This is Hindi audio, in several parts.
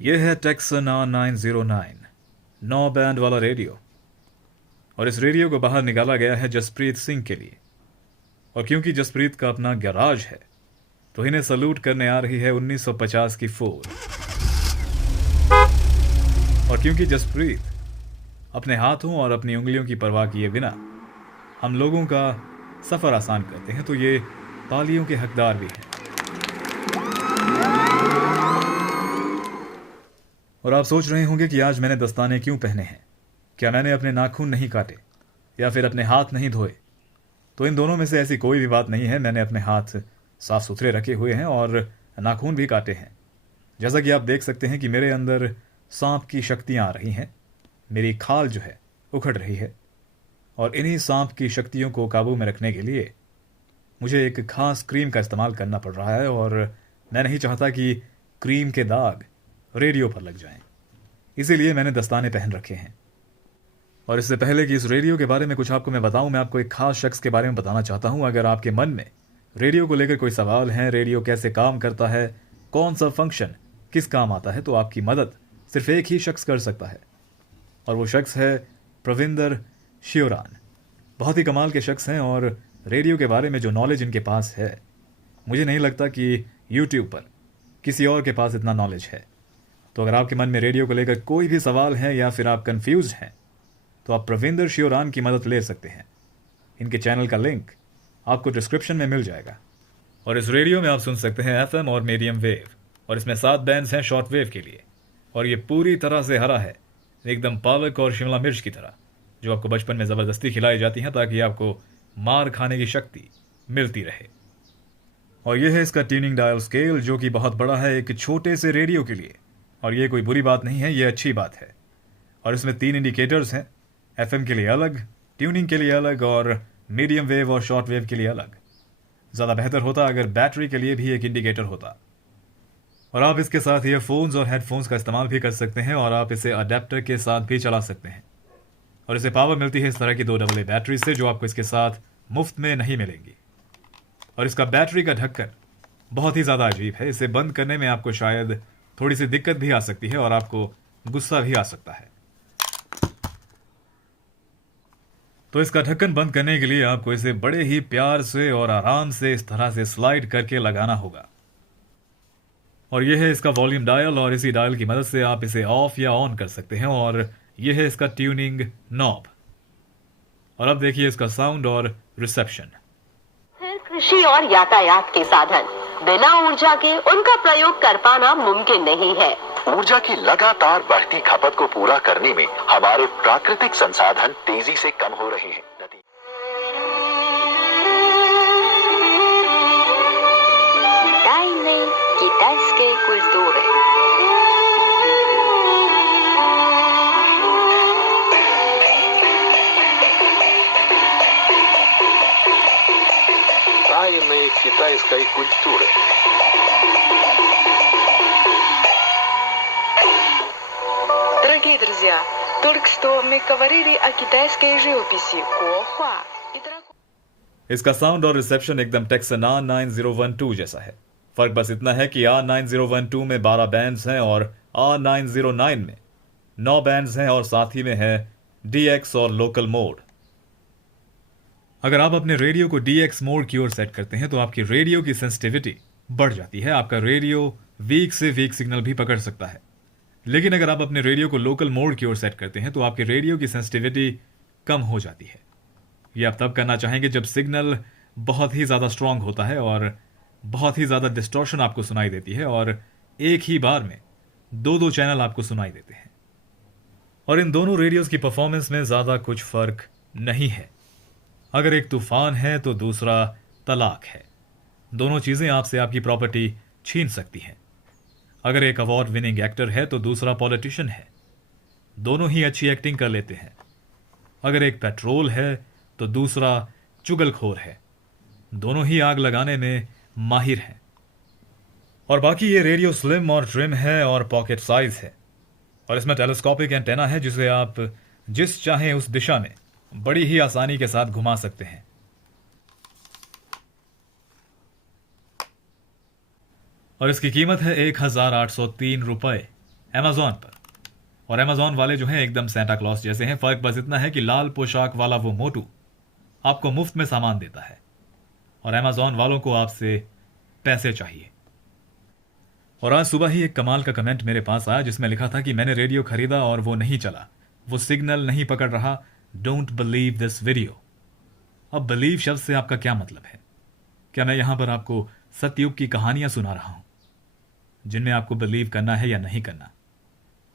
ये है टेक्सन R909 9 बैंड वाला रेडियो। और इस रेडियो को बाहर निकाला गया है जसप्रीत सिंह के लिए। और क्योंकि जसप्रीत का अपना गैराज है तो इन्हें सलूट करने आ रही है 1950 की फोर्ड। और क्योंकि जसप्रीत अपने हाथों और अपनी उंगलियों की परवाह किए बिना हम लोगों का सफर आसान करते हैं तो ये तालियों के हकदार भी हैं। और आप सोच रहे होंगे कि आज मैंने दस्ताने क्यों पहने हैं। क्या मैंने अपने नाखून नहीं काटे या फिर अपने हाथ नहीं धोए? तो इन दोनों में से ऐसी कोई भी बात नहीं है। मैंने अपने हाथ साफ सुथरे रखे हुए हैं और नाखून भी काटे हैं। जैसा कि आप देख सकते हैं कि मेरे अंदर सांप की शक्तियां आ रही हैं। मेरी खाल जो है उखड़ रही है और इन्हीं सांप की शक्तियों को काबू में रखने के लिए मुझे एक खास क्रीम का इस्तेमाल करना पड़ रहा है। और मैं नहीं चाहता कि क्रीम के दाग रेडियो पर लग जाएं। इसीलिए मैंने दस्ताने पहन रखे हैं। और इससे पहले कि इस रेडियो के बारे में कुछ आपको मैं बताऊं, मैं आपको एक खास शख्स के बारे में बताना चाहता हूं। अगर आपके मन में रेडियो को लेकर कोई सवाल है, रेडियो कैसे काम करता है, कौन सा फंक्शन किस काम आता है, तो आपकी मदद सिर्फ एक ही शख्स कर सकता है और वो शख्स है प्रविंदर शिवरान। बहुत ही कमाल के शख्स हैं और रेडियो के बारे में जो नॉलेज इनके पास है, मुझे नहीं लगता कि यूट्यूब पर किसी और के पास इतना नॉलेज है। तो अगर आपके मन में रेडियो को लेकर कोई भी सवाल है या फिर आप कंफ्यूज हैं तो आप प्रविंदर शिवरान की मदद ले सकते हैं। इनके चैनल का लिंक आपको डिस्क्रिप्शन में मिल जाएगा। और इस रेडियो में आप सुन सकते हैं FM और मीडियम वेव। और इसमें 7 बैंड्स हैं शॉर्ट वेव के लिए। और ये पूरी तरह से हरा है, एकदम पालक और शिमला मिर्च की तरह, जो आपको बचपन में ज़बरदस्ती खिलाई जाती हैं ताकि आपको मार खाने की शक्ति मिलती रहे। और यह है इसका ट्यूनिंग डायल स्केल, जो कि बहुत बड़ा है एक छोटे से रेडियो के लिए। और ये कोई बुरी बात नहीं है, ये अच्छी बात है। और इसमें 3 इंडिकेटर्स हैं, FM के लिए अलग, ट्यूनिंग के लिए अलग और मीडियम वेव और शॉर्ट वेव के लिए अलग। ज़्यादा बेहतर होता अगर बैटरी के लिए भी एक इंडिकेटर होता। और आप इसके साथ ईयरफोन्स और हेडफोन्स का इस्तेमाल भी कर सकते हैं और आप इसे अडेप्टर के साथ भी चला सकते हैं। और इसे पावर मिलती है इस तरह की 2 AA बैटरी से, जो आपको इसके साथ मुफ्त में नहीं मिलेंगी। और इसका बैटरी का ढक्कन बहुत ही ज़्यादा अजीब है। इसे बंद करने में आपको शायद थोड़ी सी दिक्कत भी आ सकती है और आपको गुस्सा भी आ सकता है। तो इसका ढक्कन बंद करने के लिए आपको इसे बड़े ही प्यार से और आराम से इस तरह से स्लाइड करके लगाना होगा। और यह है इसका वॉल्यूम डायल, और इसी डायल की मदद से आप इसे ऑफ या ऑन कर सकते हैं। और यह है इसका ट्यूनिंग नॉब। और अब देखिए इसका साउंड और रिसेप्शन। फिर कृषि और यातायात के साधन, बिना ऊर्जा के उनका प्रयोग कर पाना मुमकिन नहीं है। ऊर्जा की लगातार बढ़ती खपत को पूरा करने में हमारे प्राकृतिक संसाधन तेजी से कम हो रहे हैं। Taine Kitaiske Kulture. Тайны китайской культуры. Дорогие друзья, только что мы говорили о китайской живописи Гуохуа и дракон. इसका साउंड और रिसेप्शन एकदम टेक्सन R9012 जैसा है। फर्क बस इतना है कि R9012 में 12 बैंड्स हैं और R909 में 9 बैंड्स हैं और साथ ही में है DX और लोकल मोड। अगर आप अपने रेडियो को DX मोड की ओर सेट करते हैं तो आपकी रेडियो की सेंसिटिविटी बढ़ जाती है। आपका रेडियो वीक से वीक सिग्नल भी पकड़ सकता है। लेकिन अगर आप अपने रेडियो को लोकल मोड की ओर सेट करते हैं तो आपके रेडियो की सेंसिटिविटी कम हो जाती है। ये आप तब करना चाहेंगे जब सिग्नल बहुत ही ज़्यादा स्ट्रांग होता है और बहुत ही ज़्यादा डिस्टॉर्शन आपको सुनाई देती है और एक ही बार में 2-2 चैनल आपको सुनाई देते हैं। और इन दोनों रेडियोस की परफॉर्मेंस में ज़्यादा कुछ फ़र्क नहीं है। अगर एक तूफान है तो दूसरा तलाक है। दोनों चीज़ें आपसे आपकी प्रॉपर्टी छीन सकती हैं। अगर एक अवार्ड विनिंग एक्टर है तो दूसरा पॉलिटिशियन है। दोनों ही अच्छी एक्टिंग कर लेते हैं। अगर एक पेट्रोल है तो दूसरा चुगलखोर है। दोनों ही आग लगाने में माहिर हैं। और बाकी ये रेडियो स्लिम और ट्रिम है और पॉकेट साइज है और इसमें टेलीस्कोपिक एंटेना है जिसे आप जिस चाहें उस दिशा में बड़ी ही आसानी के साथ घुमा सकते हैं। और इसकी कीमत है 1803 रुपए। अमेजॉन पर। और अमेजॉन वाले जो हैं एकदम सेंटा क्लॉस जैसे हैं, फर्क बस इतना है कि लाल पोशाक वाला वो मोटू आपको मुफ्त में सामान देता है और अमेजॉन वालों को आपसे पैसे चाहिए। और आज सुबह ही एक कमाल का कमेंट मेरे पास आया जिसमें लिखा था कि मैंने रेडियो खरीदा और वो नहीं चला, वो सिग्नल नहीं पकड़ रहा, डोंट बिलीव दिस वीडियो। अब बिलीव शब्द से आपका क्या मतलब है? क्या मैं यहां पर आपको सतयुग की कहानियां सुना रहा हूं जिनमें आपको बिलीव करना है या नहीं करना?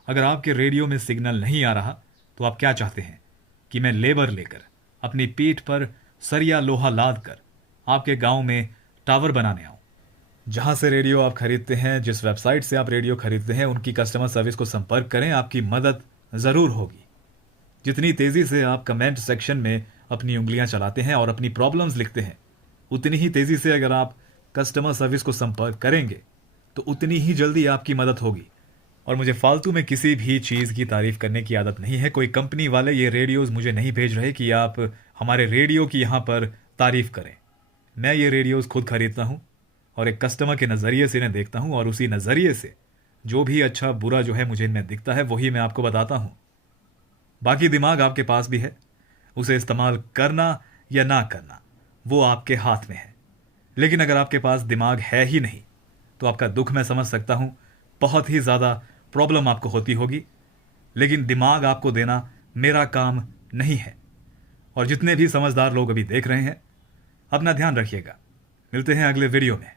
अगर आपके रेडियो में सिग्नल नहीं आ रहा तो आप क्या चाहते हैं कि मैं लेबर लेकर अपनी पीठ पर सरिया लोहा लाद कर आपके गांव में टावर बनाने आऊं? जहां से रेडियो आप खरीदते हैं, जिस वेबसाइट से आप रेडियो खरीदते हैं, उनकी कस्टमर सर्विस को संपर्क करें, आपकी मदद जरूर होगी। जितनी तेजी से आप कमेंट सेक्शन में अपनी उंगलियां चलाते हैं और अपनी प्रॉब्लम्स लिखते हैं, उतनी ही तेजी से अगर आप कस्टमर सर्विस को संपर्क करेंगे तो उतनी ही जल्दी आपकी मदद होगी। और मुझे फालतू में किसी भी चीज की तारीफ करने की आदत नहीं है। कोई कंपनी वाले ये रेडियोज मुझे नहीं भेज रहे कि आप हमारे रेडियो की यहां पर तारीफ करें। मैं ये रेडियोज खुद खरीदता हूं और एक कस्टमर के नजरिए से इन्हें देखता हूं और उसी नजरिए से जो भी अच्छा बुरा जो है मुझे इनमें दिखता है वही मैं आपको बताता हूं। बाकी दिमाग आपके पास भी है, उसे इस्तेमाल करना या ना करना वो आपके हाथ में है। लेकिन अगर आपके पास दिमाग है ही नहीं तो आपका दुख मैं समझ सकता हूं, बहुत ही ज्यादा प्रॉब्लम आपको होती होगी, लेकिन दिमाग आपको देना मेरा काम नहीं है। और जितने भी समझदार लोग अभी देख रहे हैं, अपना ध्यान रखिएगा। मिलते हैं अगले वीडियो में।